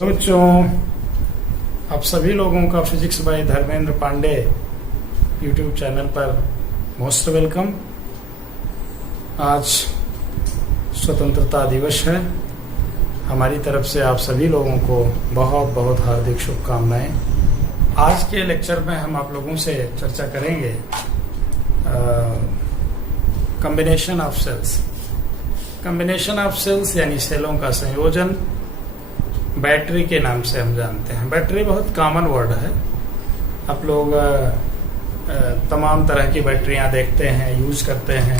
बच्चों, आप सभी लोगों का physics by Dharmendra Pandey YouTube channel पर मोस्ट वेलकम। आज स्वतंत्रता दिवस है। हमारी तरफ से आप सभी लोगों को बहुत बहुत हार्दिक शुभकामनाएं। आज के लेक्चर में हम आप लोगों से चर्चा करेंगे combination of cells. Combination of cells यानी सेलों का संयोजन बैटरी के नाम से हम जानते हैं। बैटरी बहुत कॉमन वर्ड है। आप लोग तमाम तरह की बैटरियां देखते हैं, यूज करते हैं,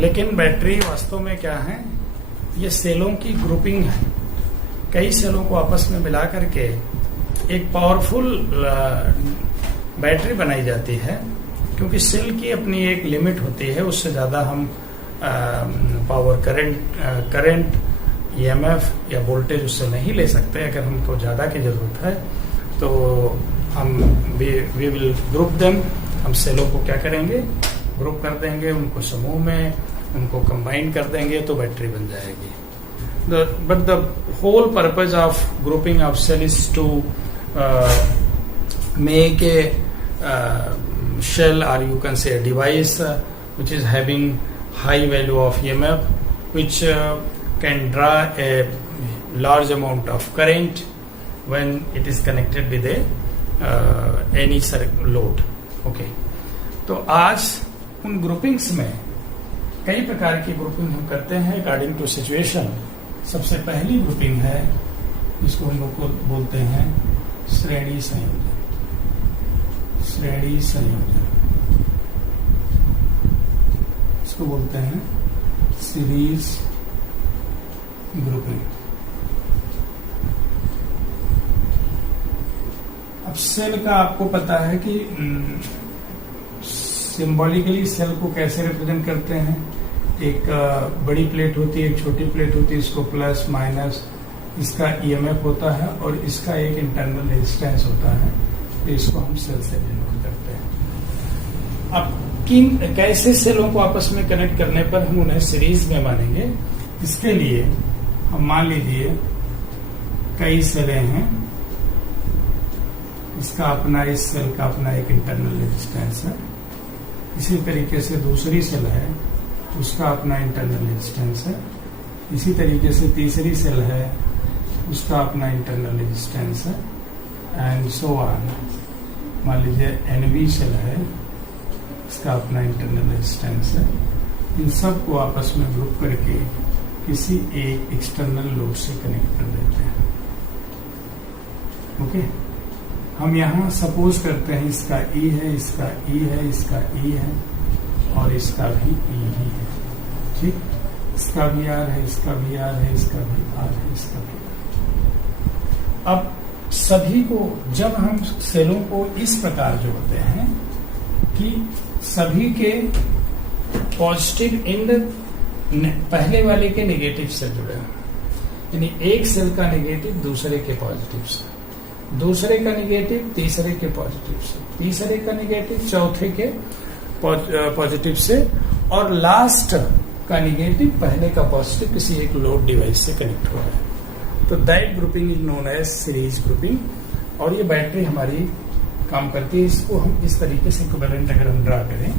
लेकिन बैटरी वास्तव में क्या है? ये सेलों की ग्रुपिंग है। कई सेलों को आपस में मिला करके एक पावरफुल बैटरी बनाई जाती है, क्योंकि सेल की अपनी एक लिमिट होती है। उससे ज्यादा हम पावर करंट EMF या वोल्टेज उससे नहीं ले सकते। अगर हमको ज्यादा की जरूरत है तो हम वी विल ग्रुप देम। हम सेलों को क्या करेंगे? ग्रुप कर देंगे, उनको समूह में उनको कंबाइन कर देंगे तो बैटरी बन जाएगी। But the whole purpose of grouping of cell is to make a shell, or you can say a device which is having high value of EMF, which can draw a large amount of current when it is connected with any load. Okay. तो आज उन groupings में कई प्रकार की grouping हम करते हैं अकॉर्डिंग टू सिचुएशन। सबसे पहली ग्रुपिंग है जिसको हम लोग को बोलते हैं श्रेणी संयोजन। श्रेणी संयोजन इसको बोलते हैं सीरीज ग्रुपिंग। अब सेल का आपको पता है कि सिंबॉलिकली सेल को कैसे रिप्रेजेंट करते हैं। एक बड़ी प्लेट होती है, एक छोटी प्लेट होती है, इसको प्लस माइनस इसका EMF होता है और इसका एक इंटरनल रेजिस्टेंस होता है। तो इसको हम सेल से डिनोट करते हैं। अब किन कैसे सेलों को आपस में कनेक्ट करने पर हम उन्हें सीरीज में मानेंगे? इसके लिए हम मान लीजिए कई सेलें हैं, इसका अपना, इस सेल का अपना एक इंटरनल रेजिस्टेंस है। इसी तरीके से दूसरी सेल है, उसका अपना इंटरनल रेजिस्टेंस है। इसी तरीके से तीसरी सेल है, उसका अपना इंटरनल रेजिस्टेंस है, एंड सो ऑन। मान लीजिए NV सेल है, इसका अपना इंटरनल रेजिस्टेंस है। इन सब को आपस में ग्रुप करके किसी एक एक्सटर्नल लोड से कनेक्ट कर देते हैं। ओके। हम यहाँ सपोज करते हैं इसका E है, इसका E है, इसका E है और इसका भी E ही है। ठीक, इसका भी R है, इसका भी R है, इसका भी R है, इसका भी। अब सभी को जब हम सेलों को इस प्रकार जोड़ते हैं कि सभी के पॉजिटिव एंड पहले वाले के नेगेटिव से जुड़े हैं, यानी एक सेल का नेगेटिव दूसरे के पॉजिटिव से, दूसरे का नेगेटिव तीसरे के पॉजिटिव से, तीसरे का नेगेटिव चौथे के पॉजिटिव से, और लास्ट का नेगेटिव पहले का पॉजिटिव किसी एक लोड डिवाइस से कनेक्ट हो रहा है। तो that grouping is known as series grouping. और ये बैटरी हमारी काम करती है। इसको हम इस तरीके से इक्विवेलेंट अगर हम ड्रा करें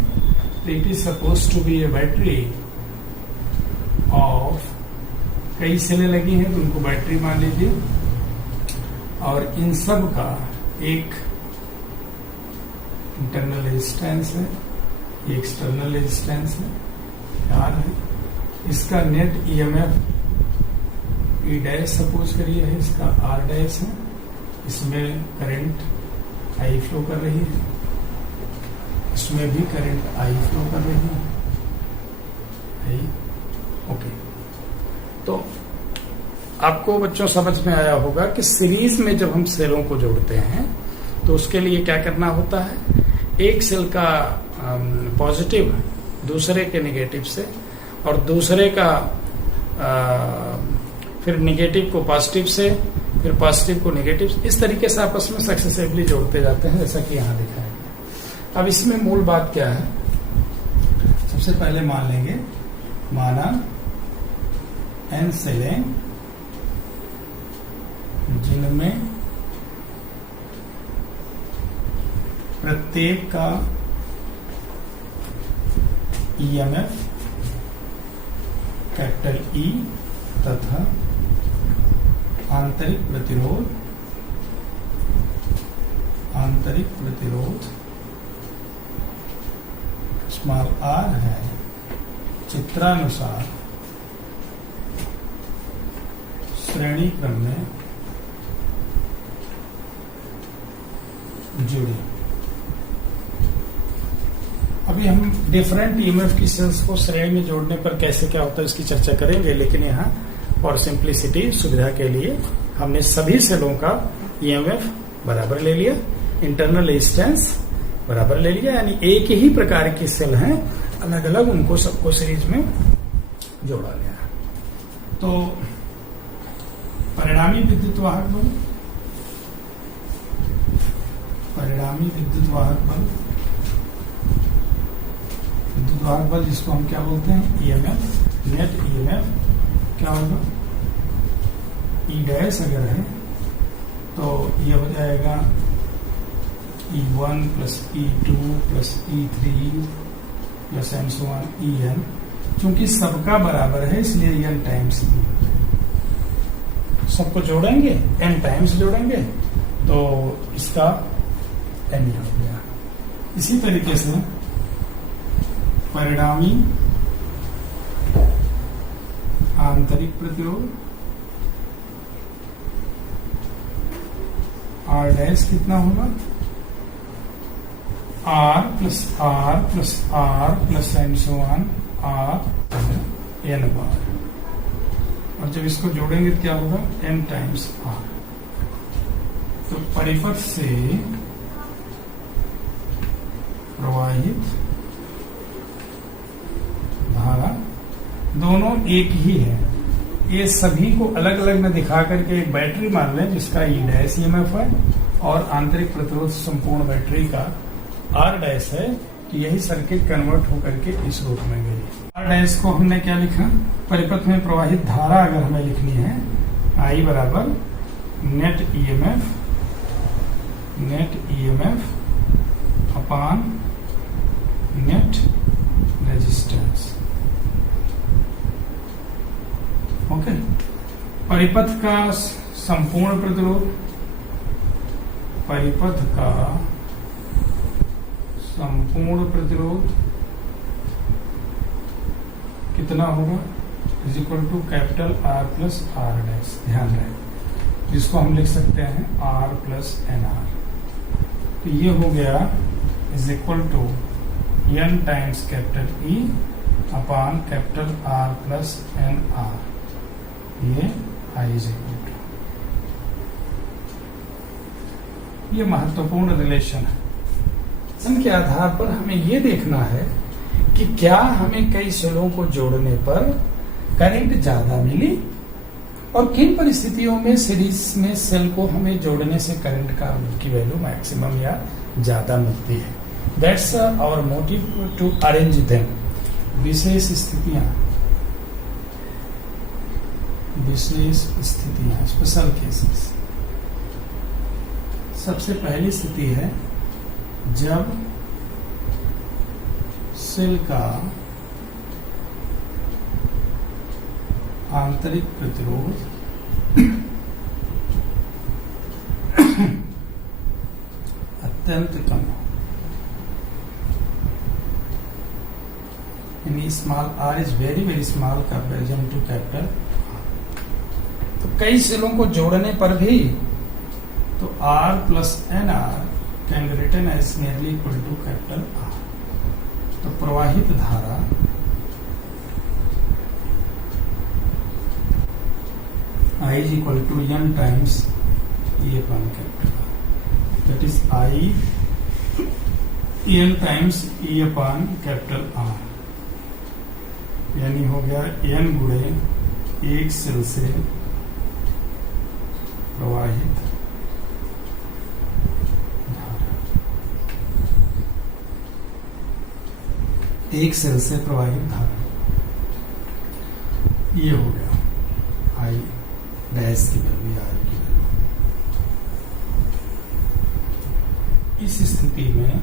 तो it is suppose to be a battery of, कई सेलें लगी हैं तो उनको बैटरी मान लीजिए, और इन सब का एक इंटरनल रेजिस्टेंस है, ये एक्सटर्नल रेजिस्टेंस है, R है। इसका net EMF E dash suppose करिए है, इसका R डैश है। इसमें करंट I फ्लो कर रही है, इसमें भी करंट I फ्लो कर रही है। ओके। तो आपको बच्चों समझ में आया होगा कि सीरीज में जब हम सेलों को जोड़ते हैं तो उसके लिए क्या करना होता है? एक सेल का पॉजिटिव दूसरे के नेगेटिव से, और दूसरे का फिर नेगेटिव को पॉजिटिव से, फिर पॉजिटिव को नेगेटिव से, इस तरीके से आपस में सक्सेसिवली जोड़ते जाते हैं, जैसा कि यहाँ दिखा है। अब इसमें मूल बात क्या है? सबसे पहले मान लेंगे, माना n सेलें जिनमें प्रत्येक का ईएमएफ कैपिटल ई तथा आंतरिक प्रतिरोध स्मॉल आर है, चित्रानुसार श्रेणी क्रम में जुड़े। अभी हम डिफरेंट ईएमएफ की सेल्स को श्रेणी में जोड़ने पर कैसे क्या होता है इसकी चर्चा करेंगे, लेकिन यहाँ और सिंप्लिसिटी सुविधा के लिए हमने सभी सेलों का ईएमएफ बराबर ले लिया, इंटरनल रेजिस्टेंस बराबर ले लिया, यानी एक ही प्रकार की सेल हैं, अलग अलग उनको सबको सीरीज में जोड़ा गया। तो परिणामी विद्युत वाहक बल जिसको हम क्या बोलते हैं, ईएमएफ, नेट ईएमएफ क्या होगा, ई डैश अगर है तो ये हो जाएगा E1 plus E2 plus E3 plus and so on En, चूंकि सबका बराबर है इसलिए n टाइम्स E। सबको जोड़ेंगे n टाइम्स जोड़ेंगे तो इसका n हो गया। इसी तरीके से परिणामी आंतरिक प्रतिरोध R डैश कितना होगा, R plus R plus and so on R n बार, और जब इसको जोड़ेंगे तो क्या होगा, n टाइम्स R। तो परिपथ से प्रवाहित धारा दोनों एक ही है। ये सभी को अलग अलग में दिखा करके एक बैटरी मान लें जिसका ई डैश ईएमएफ है और आंतरिक प्रतिरोध संपूर्ण बैटरी का आर डैश है, कि यही सर्किट कन्वर्ट होकर के इस रूप में गई। आर डैश को हमने क्या लिखा, परिपथ में प्रवाहित धारा अगर हमें लिखनी है, आई बराबर नेट ईएमएफ अपान नेट रेजिस्टेंस। ओके, परिपथ का संपूर्ण प्रतिरोध, परिपथ का संपूर्ण प्रतिरोध कितना होगा, is equal to capital R plus r dash, ध्यान रहे, जिसको हम लिख सकते हैं आर प्लस एन आर। तो ये हो गया is equal to n times capital E upon capital R plus n r, ये आई इज इक्वल टू, ये महत्वपूर्ण रिलेशन है। के आधार पर हमें ये देखना है कि क्या हमें कई सेलों को जोड़ने पर करंट ज्यादा मिली और किन परिस्थितियों में सीरीज में सेल को हमें जोड़ने से करंट का की वैल्यू मैक्सिमम या ज्यादा मिलती है। That's our motive to arrange them. विशेष स्थितियां, स्पेशल केसेस। सबसे पहली स्थिति है जब सेल का आंतरिक प्रतिरोध अत्यंत कम हो, यानी small r is very very small comparison to capital. तो कई सेलों को जोड़ने पर भी तो R plus n r can be written as nearly equal to capital R। तो प्रवाहित धारा I is equal to n times E upon capital R. That is I n times E upon capital R, यानी हो गया n गुणे एक cell से प्रवाहित धारा, एक सेल से प्रवाहित धारा, ये हो गया I डैश की वैल्यू, आर की वैल्यू। इस स्थिति में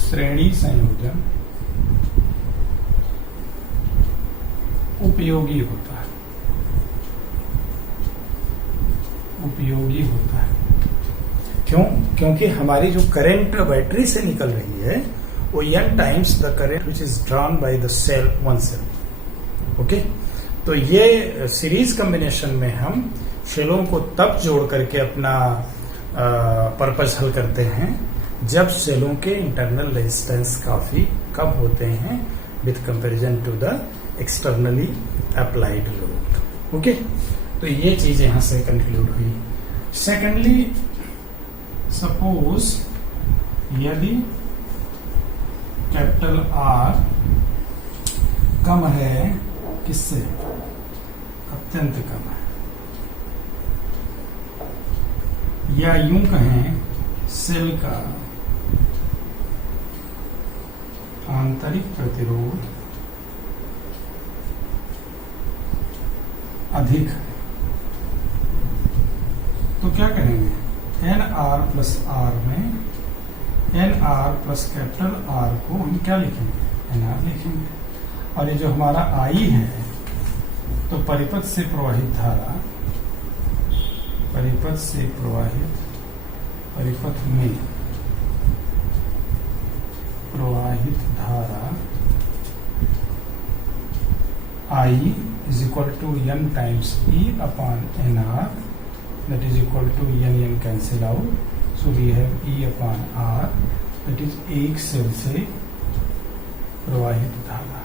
श्रेणी संयोजन उपयोगी होता है। उपयोगी होता है क्यों? क्योंकि हमारी जो करंट बैटरी से निकल रही है वो n times the current which is drawn by the cell one cell. Okay, तो ये सीरीज कॉम्बिनेशन में हम सेलों को तब जोड़ करके अपना पर्पस हल करते हैं जब सेलों के इंटरनल रेजिस्टेंस काफी कम होते हैं with comparison to the externally applied load. Okay, तो ये चीज यहां से कंक्लूड हुई। सेकेंडली, सपोज यदि कैपिटल R कम है, किससे? अत्यंत कम है, या यूं कहें सेल का आंतरिक प्रतिरोध अधिक है, तो क्या करेंगे? NR प्लस R में NR प्लस कैपिटल R को हम क्या लिखेंगे? NR लिखेंगे। और ये जो हमारा I है, तो परिपथ से प्रवाहित धारा, परिपथ से प्रवाहित, परिपथ में प्रवाहित धारा I is equal to N times E upon NR, that is equal to N cancel out, so we have E upon R, that is एक सेल से प्रवाहित धारा।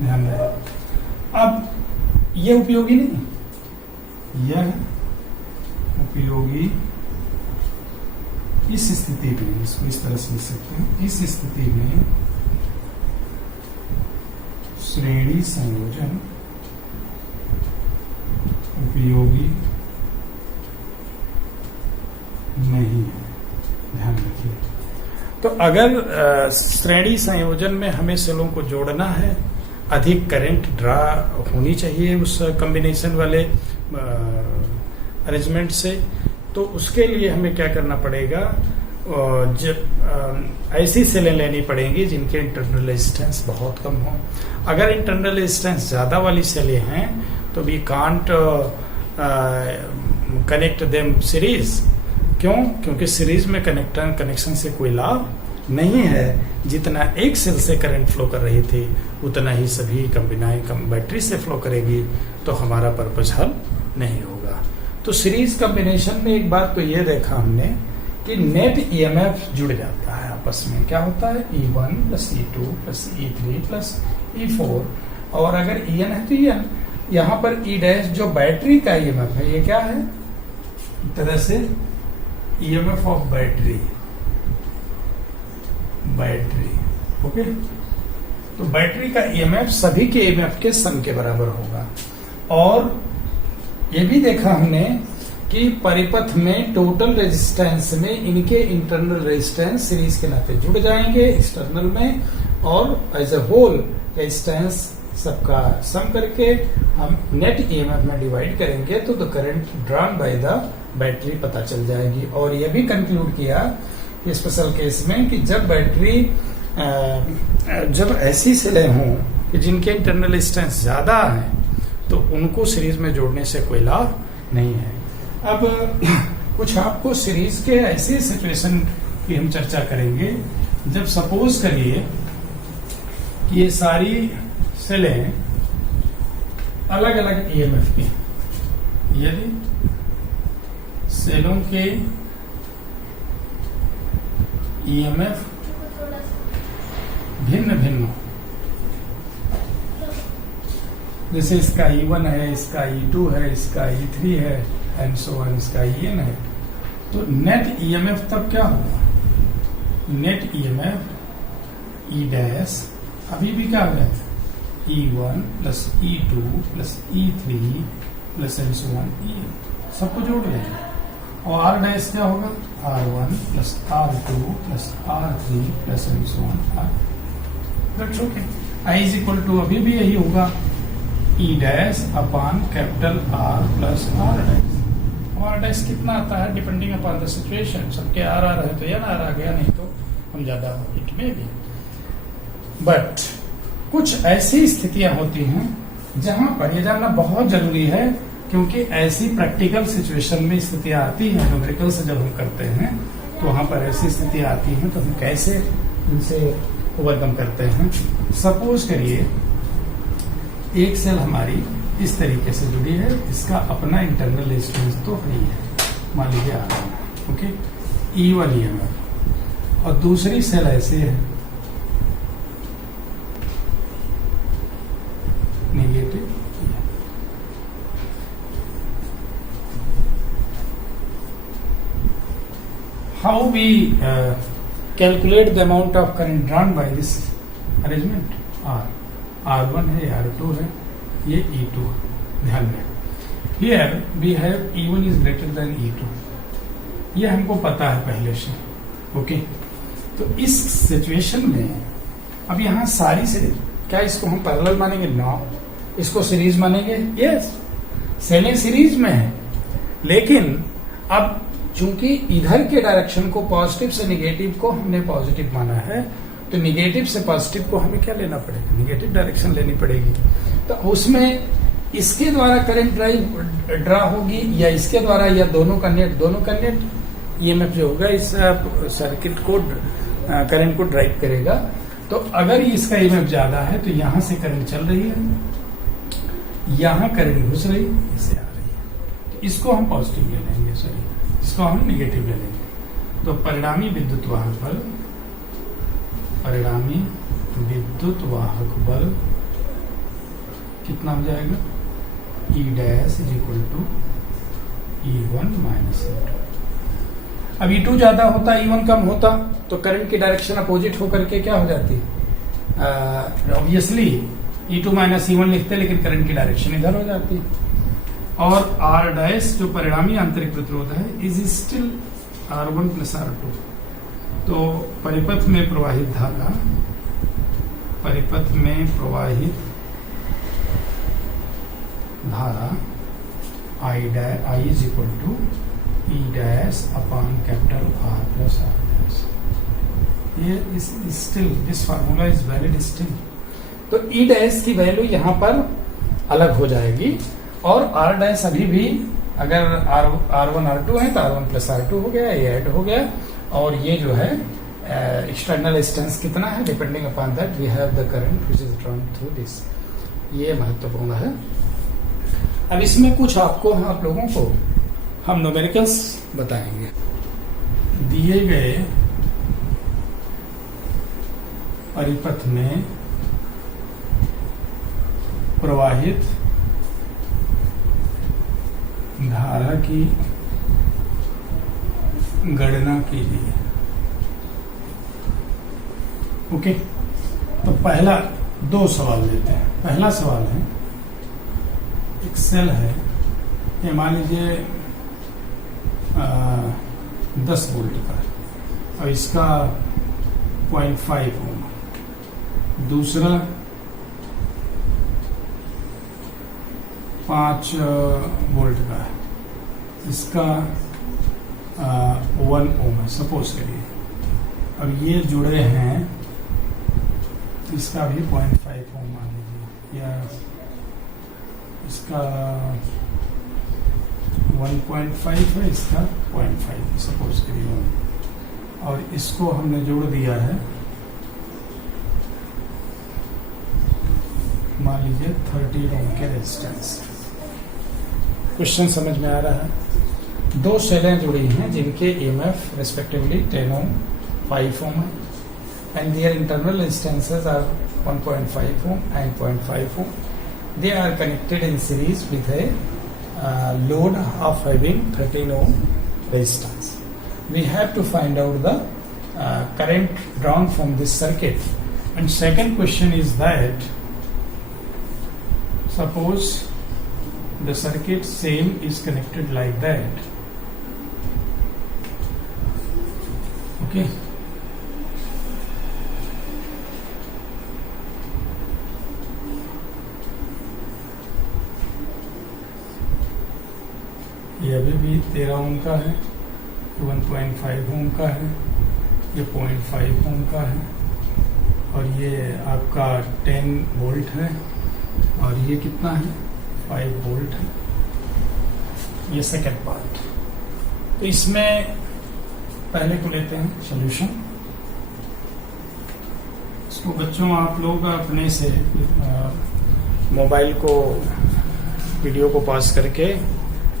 ध्यान रहे, अब ये उपयोगी नहीं, यह उपयोगी इस स्थिति में, इसको इस तरह से लिख सकते हैं, इस स्थिति में श्रेणी संयोजन उपयोगी नहीं है। ध्यान रखिए, तो अगर श्रेणी संयोजन में हमें सेलों को जोड़ना है, अधिक करंट ड्रा होनी चाहिए उस कॉम्बिनेशन वाले अरेंजमेंट से, तो उसके लिए हमें क्या करना पड़ेगा? जब ऐसी सेलें लेनी पड़ेंगी जिनके इंटरनल रेजिस्टेंस बहुत कम हो। अगर इंटरनल रेजिस्टेंस ज्यादा वाली सेलें हैं तो we can't connect them series. क्यों? क्योंकि सीरीज में कनेक्शन से कोई लाभ नहीं है। जितना एक सेल से करंट फ्लो कर रही थी उतना ही सभी बैटरी से फ्लो करेगी, तो हमारा पर्पस हल नहीं होगा। तो सीरीज कॉम्बिनेशन में एक बात तो ये देखा हमने कि नेट ईएमएफ जुड़ जाता है आपस में। क्या होता है? E1 plus E2 plus E3 plus E4, और अगर EN है तो EN। यहाँ पर E डैश जो बैटरी का ईएमएफ है, ये क्या है? एक तरह से ईएमएफ ऑफ बैटरी। ओके, तो बैटरी का ईएमएफ सभी के ईएमएफ के सम के बराबर होगा। और ये भी देखा हमने कि परिपथ में टोटल रेजिस्टेंस में इनके इंटरनल रेजिस्टेंस सीरीज के नाते जुड़ जाएंगे एक्सटर्नल में, और एज ए होल रेजिस्टेंस सबका सम करके हम नेट ईएमएफ में डिवाइड करेंगे तो the current drawn by the battery पता चल जाएगी। और यह भी कंक्लूड किया स्पेशल केस में कि जब बैटरी जब ऐसी सेलें हों कि जिनके इंटरनल रेजिस्टेंस ज्यादा है तो उनको सीरीज में जोड़ने से कोई लाभ नहीं है। अब कुछ आपको सीरीज के ऐसे सिचुएशन की हम चर्चा करेंगे जब सपोज करिए कि ये सारी सेलें अलग अलग ईएमएफ की, यदि सेलों के ईएमएफ भिन्न भिन्न, जैसे इसका E1 है, इसका E2 है, इसका E3 है एंड सो ऑन, इसका EN है, तो नेट ईएमएफ तब क्या होगा? नेट ईएमएफ E डैश अभी भी क्या होगा? E1 plus E2 plus E3 plus and so on EN, सबको जोड़ लेंगे। और R डैश क्या होगा? R1 plus R2 plus R3 plus and so on R। That's okay. I is equal to अभी भी यही होगा, E dash upon capital R plus r dash. R dash कितना आता है डिपेंडिंग अपॉन द सिचुएशन, सबके आर आर है तो एन आर आ गया, नहीं तो हम ज्यादा इट में भी। बट कुछ ऐसी स्थितियां होती हैं जहां पर ये जानना बहुत जरूरी है, क्योंकि ऐसी प्रैक्टिकल सिचुएशन में स्थितियां आती हैं न्यूमेरिकल से जब हम करते हैं तो वहां पर ऐसी स्थितियां आती हैं तो हम कैसे इनसे ओवरकम करते हैं। सपोज करिए एक सेल हमारी इस तरीके से जुड़ी है, इसका अपना इंटरनल रेजिस्टेंस तो नहीं है, मान लीजिए R1, ओके, E1 EMF, और दूसरी सेल ऐसे है negative. How we calculate the amount of current drawn by this arrangement? R1 है, R2 है, ये E2 ध्यान में। Here we have E1 is greater than E2, ये हमको पता है पहले से, ओके। तो इस सिचुएशन में अब यहां सारी सीरीज, क्या इसको हम पैरेलल मानेंगे? नो। इसको सीरीज मानेंगे? यस, सेलें सीरीज में है, लेकिन अब चूंकि इधर के डायरेक्शन को पॉजिटिव से निगेटिव को हमने पॉजिटिव माना है, तो निगेटिव से पॉजिटिव को हमें क्या लेना पड़ेगा? निगेटिव डायरेक्शन लेनी पड़ेगी। तो उसमें इसके द्वारा करंट ड्रा होगी या इसके द्वारा, या दोनों का नेट ईएमएफ जो होगा इस सर्किट को करंट को ड्राइव करेगा। तो अगर इसका ईएमएफ ज्यादा है तो यहां से करंट चल रही है, यहां करंट घुस रही है, इससे आ रही है, तो इसको हम पॉजिटिव ले लेंगे, सॉरी इसको हम निगेटिव ले लेंगे। तो परिणामी विद्युत वाहक बल कितना हो जाएगा? E dash is equal to E1 minus E2। अब E2 ज्यादा होता, E1 कम होता, तो करंट की डायरेक्शन अपोजिट होकर के क्या हो जाती है? ऑब्वियसली E2 माइनस E1 लिखते, लेकिन करंट की डायरेक्शन इधर हो जाती। और R डैश जो परिणामी आंतरिक प्रतिरोध है is still R1 plus R2। तो परिपथ में प्रवाहित धारा, I is equal to E dash upon capital R plus R dash. ये still this formula is valid still. तो E डैश की वैल्यू यहां पर अलग हो जाएगी, और R डैश अभी भी अगर R1 R2 है तो R1 प्लस R2 हो गया, ये ऐड हो गया, और ये जो है एक्सटर्नल डिस्टेंस कितना है, depending upon that we have the current which is drawn through this. ये महत्वपूर्ण है। अब इसमें कुछ आपको, आप लोगों को हम न्यूमेरिकल्स बताएंगे। दिए गए परिपथ में प्रवाहित धारा की गणना कीजिए, ओके। तो पहला दो सवाल लेते हैं। पहला सवाल है, एक सेल है, ये मान लीजिए 10 वोल्ट का, और इसका 0.5 ओम। दूसरा 5 वोल्ट का है, इसका 1 ओम है, सपोज करिए। अब ये जुड़े हैं, इसका भी 0.5 ओम मान लीजिए, या इसका 1.5 है, इसका 0.5 सपोज करिए, और इसको हमने जोड़ दिया है मान लीजिए 30 ओम के रेजिस्टेंस। क्वेश्चन समझ में आ रहा है? दो सेलें जुड़ी हैं जिनके EMF रेस्पेक्टिवली 10 ओम, 5 ओम है, and their internal resistances are 1.5 ohm and 0.5 ohm. They are connected in series with a load of having 13 ohm resistance. We have to find out the current drawn from this circuit. And second question is that suppose the circuit same is connected like that, okay. भी 13 ओम का है, 1.5 ओम का है, ये 0.5 ओम का है, और ये आपका 10 वोल्ट है, और ये कितना है 5 वोल्ट है। ये सेकेंड पार्ट। तो इसमें पहले को लेते हैं सॉल्यूशन। इसको बच्चों आप लोग अपने से मोबाइल को वीडियो को पॉज करके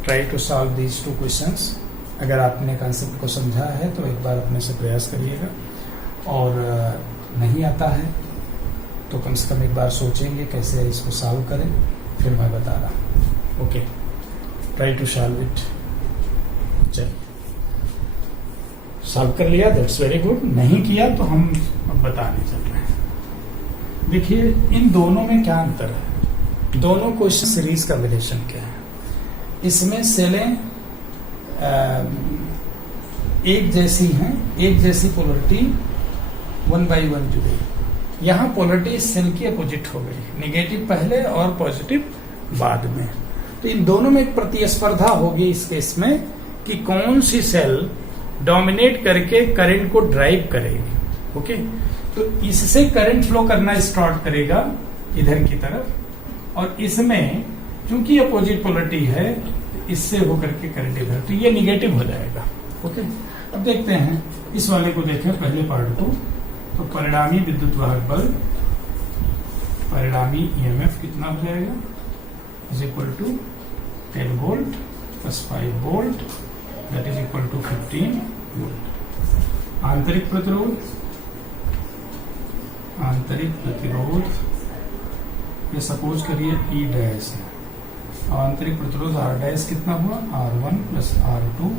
try to solve these 2 questions. अगर आपने कंसेप्ट को समझा है तो एक बार अपने से प्रयास करिएगा, और नहीं आता है तो कम से कम एक बार सोचेंगे कैसे इसको सॉल्व करें, फिर मैं बता रहा हूँ। Okay, try to solve it. चलिए, सॉल्व कर लिया, दैट्स वेरी गुड। नहीं किया तो हम अब बताने चल रहे हैं। देखिए इन दोनों में क्या अंतर है। दोनों क्वेश्चन सीरीज कॉम्बिनेशन के हैं। इसमें सेलें एक जैसी हैं, एक जैसी पोलरिटी 1/1 जुड़ी। यहाँ पोलरिटी सेल की अपोजिट हो गई, नेगेटिव पहले और पॉजिटिव बाद में। तो इन दोनों में एक प्रतिस्पर्धा होगी इस केस में कि कौन सी सेल डोमिनेट करके करंट को ड्राइव करेगी। ओके, तो इससे करंट फ्लो करना स्टार्ट करेगा इधर की तरफ, और इसमें क्योंकि अपोजिट पोलरिटी है इससे होकर के करंट इधर, तो ये निगेटिव हो जाएगा। ओके, अब देखते हैं इस वाले को। देखें पहले पार्ट को, तो परिणामी विद्युत वाहक बल, परिणामी ईएमएफ कितना हो जाएगा, is equal to 10 volt plus 5 volt, that is equal to 15 volt. आंतरिक प्रतिरोध, आंतरिक प्रतिरोध ये सपोज करिए ई डैश है, आंतरिक प्रतिरोध आर डैश कितना हुआ, R1 plus R2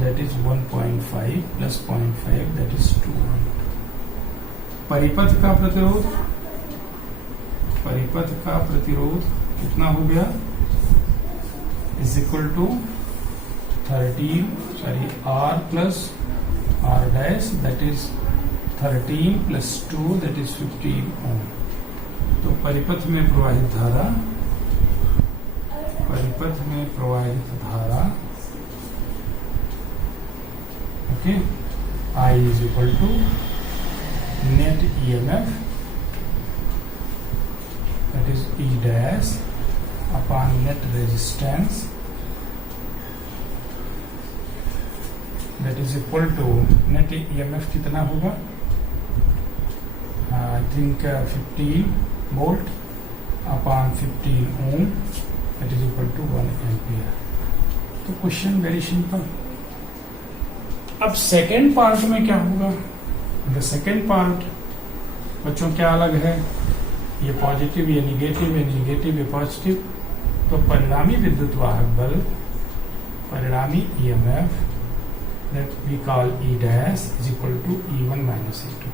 that is 1.5 plus 0.5 that is 2। परिपथ का प्रतिरोध, परिपथ का प्रतिरोध कितना हो गया, is equal to 13 R plus R dash that is 13 plus 2 that is 15 ohm. तो परिपथ में प्रवाहित धारा, परिपथ में प्रवाहित धारा, okay, I is equal to net EMF that is E dash upon net resistance that is equal to net EMF कितना होगा, I think 15 volt upon 15 ohm that is equal to 1 ampere. तो क्वेश्चन वेरी सिंपल। अब second part में क्या होगा, the second part बच्चों क्या अलग है, ये पॉजिटिव, ये निगेटिव, ये निगेटिव, ये पॉजिटिव। तो परिणामी विद्युत वाहक बल, परिणामी EMF that we call E dash is equal to E1 minus E2।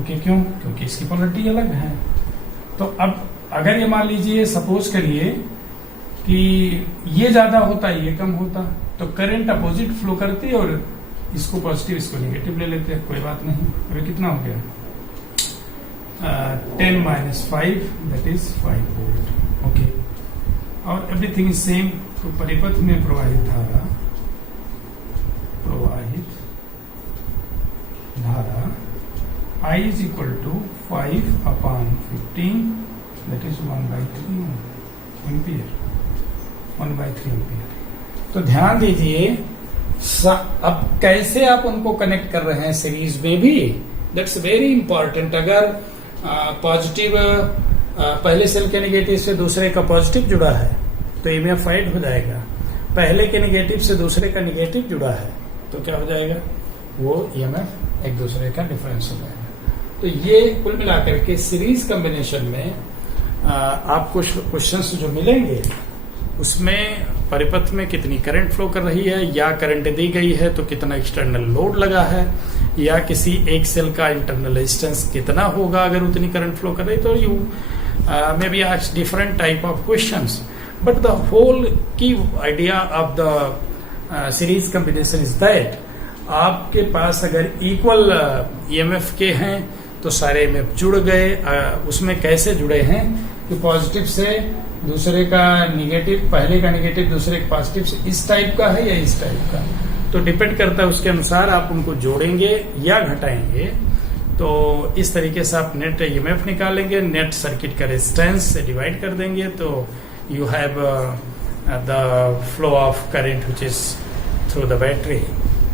Okay, क्यों, क्योंकि इसकी पोलरिटी अलग है। तो अब अगर ये मान लीजिए सपोज करिए कि ये ज्यादा होता है ये कम होता, तो करंट अपोजिट फ्लो करती और इसको पॉजिटिव इसको नेगेटिव ले लेते हैं, कोई बात नहीं। अभी कितना हो गया, 10 minus 5 that is 5 volt. Okay, और एवरीथिंग इज सेम। तो परिपथ में प्रवाहित धारा, प्रवाहित धारा I is equal to 5 upon 15 that is 1/3 ampere, 1/3 ampere. तो ध्यान दीजिए अब कैसे आप उनको कनेक्ट कर रहे हैं सीरीज में भी, दैट्स वेरी इंपॉर्टेंट। अगर पॉजिटिव पहले सेल के नेगेटिव से दूसरे का पॉजिटिव जुड़ा है तो ईएमएफ ऐड हो जाएगा, पहले के नेगेटिव से दूसरे का नेगेटिव जुड़ा है तो क्या हो जाएगा, वो ईएमएफ एक दूसरे का डिफरेंस हो जाएगा। तो ये कुल मिलाकर के सीरीज कॉम्बिनेशन में आपको क्वेश्चंस जो मिलेंगे उसमें परिपथ में कितनी करंट फ्लो कर रही है, या करंट दी गई है तो कितना एक्सटर्नल लोड लगा है, या किसी एक सेल का इंटरनल रेजिस्टेंस कितना होगा अगर उतनी करंट फ्लो कर रही। तो you may be asked different type of questions, but the whole key idea of the series combination is that आपके पास अगर इक्वल ईएमएफ के हैं तो सारे ईएमएफ जुड़ गए। उसमें कैसे जुड़े हैं कि पॉजिटिव से दूसरे का निगेटिव, पहले का निगेटिव दूसरे का पॉजिटिव, इस टाइप का है या इस टाइप का, तो डिपेंड करता है उसके अनुसार आप उनको जोड़ेंगे या घटाएंगे। तो इस तरीके से आप नेट ईएमएफ निकालेंगे, नेट सर्किट का रेजिस्टेंस से डिवाइड कर देंगे, तो you have the flow of current which is through the battery,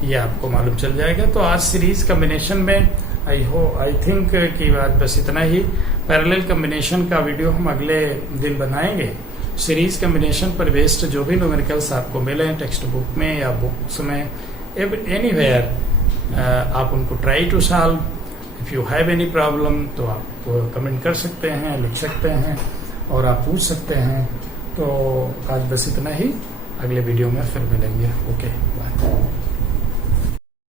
ये आपको मालूम चल जाएगा। तो आज सीरीज कॉम्बिनेशन में आई थिंक कि आज बस इतना ही। पैरेलल कॉम्बिनेशन का वीडियो हम अगले दिन बनाएंगे। सीरीज कॉम्बिनेशन पर बेस्ड जो भी न्यूमेरिकल्स आपको मिले टेक्स्ट बुक में या बुक्स में, एनीवेयर, आप उनको try to solve. If you have any problem तो आप कमेंट कर सकते हैं, लिख सकते हैं और आप पूछ सकते हैं। तो आज बस इतना ही, अगले वीडियो में फिर मिलेंगे। Okay, bye.